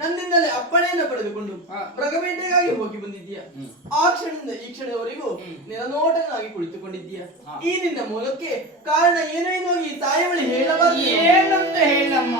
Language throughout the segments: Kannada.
ನನ್ನಿಂದಲೇ ಅಪ್ಪಣೆಯನ್ನು ಪಡೆದುಕೊಂಡು ಮೃಗಬೇಟೆಗಾಗಿ ಹೋಗಿ ಬಂದಿದ್ದೀಯ. ಆ ಕ್ಷಣದಿಂದ ಈ ಕ್ಷಣದವರೆಗೂ ನಿರನೋಟನಾಗಿ ಕುಳಿತುಕೊಂಡಿದ್ದೀಯ. ಈ ನಿನ್ನ ಮೂಲಕ್ಕೆ ಕಾರಣ ಏನೇನು ಈ ತಾಯಿ ಬಳಿ ಹೇಳಬಾರದು. ಏನಂತ ಹೇಳಮ್ಮ?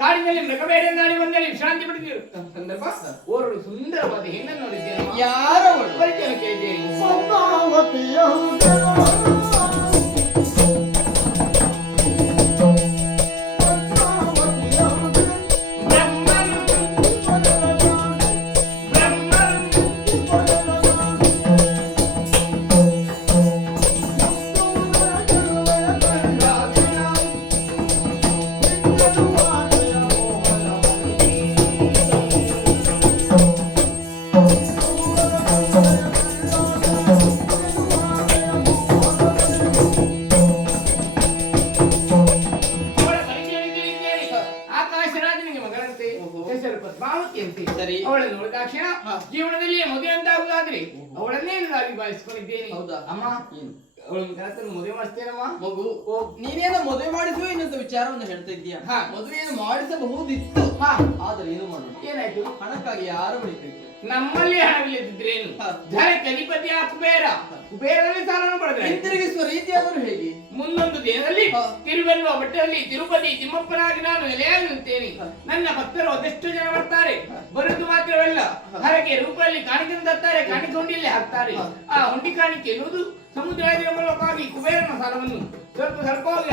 ಕಾಡಿನಲ್ಲಿ ಮೃಗಬೇಟೆಯಾಡಿ ಬಂದಲ್ಲಿ ವಿಶ್ರಾಂತಿ ಪಡೆದಿರು ಸಂದರ್ಭ ಓರ್ವಳು ಸುಂದರವಾದ ಹೆಣ್ಣನ್ನು ನೋಡಿದ್ದೇನೆ. ಯಾರವಳು? ಪರಿಚಯ ಕೇಳಿದ್ದೇನೆ. ಅವಳನ್ನು ನೋಡಿದ ಕ್ಷಣ ಜೀವನದಲ್ಲಿ ಮದುವೆ ಅಂತಾಗುವುದಾದ್ರೆ ಅವಳನ್ನೇ ನಾಗಿ ಭಾವಿಸಿಕೊಂಡಿದ್ದೇನೆ. ಹೌದಾ ಅಮ್ಮ? ಅವಳನ್ನು ಕರೆತನ್ನು ಮದುವೆ ಮಾಡಿಸ್ತೇನಮ್ಮ. ಮಗು ನೀನೇನೋ ಮದುವೆ ಮಾಡಿಸುವ ಇನ್ನೊಂದು ವಿಚಾರವನ್ನು ಹೇಳ್ತಾ ಇದ್ದೀಯ. ಮದುವೆಯನ್ನು ಮಾಡಿಸಬಹುದಿತ್ತು, ಆದ್ರೆ ಏನು ಮಾಡೋಣ? ಏನಾಯ್ತು? ಹಣಕ್ಕಾಗಿ ಯಾರು ಬಳಿ ನಮ್ಮಲ್ಲಿ ಹಣವಿಲ್ಲದಿದ್ರೇನು? ಧನಕ್ಕೆ ಅಧಿಪತಿ ಕುಬೇರ, ಕುಬೇರದಲ್ಲಿ ಸಾಲವನ್ನು ಪಡೆದ್ರೆ ಹಿಂತಿರುಗಿಸುವ ರೀತಿಯಾದರೂ ಹೇಗೆ? ಮುಂದೊಂದು ದಿನದಲ್ಲಿ ತಿರುವೆನ್ನುವ ಬೆಟ್ಟದಲ್ಲಿ ತಿರುಪತಿ ತಿಮ್ಮಪ್ಪನಾಗಿ ನಾನು ನೆಲೆಯಾಗಿರುತ್ತೇನೆ. ನನ್ನ ಭಕ್ತರು ಅದೆಷ್ಟು ಜನ ಬರ್ತಾರೆ. ಬರುವುದು ಮಾತ್ರವಲ್ಲ, ಹರಕೆ ರೂಪದಲ್ಲಿ ಕಾಣಿಕೆ ತರ್ತಾರೆ, ಕಾಣಿಕೆ ಹುಂಡಿಯಲ್ಲಿ ಹಾಕ್ತಾರೆ. ಆ ಹುಂಡಿ ಕಾಣಿಕೆ ಎನ್ನುವುದು ಸಮುದ್ರದ ಮೂಲಕವಾಗಿ ಕುಬೇರನ ಸಾಲವನ್ನು ಸ್ವಲ್ಪ ಸ್ವಲ್ಪವಾಗಿ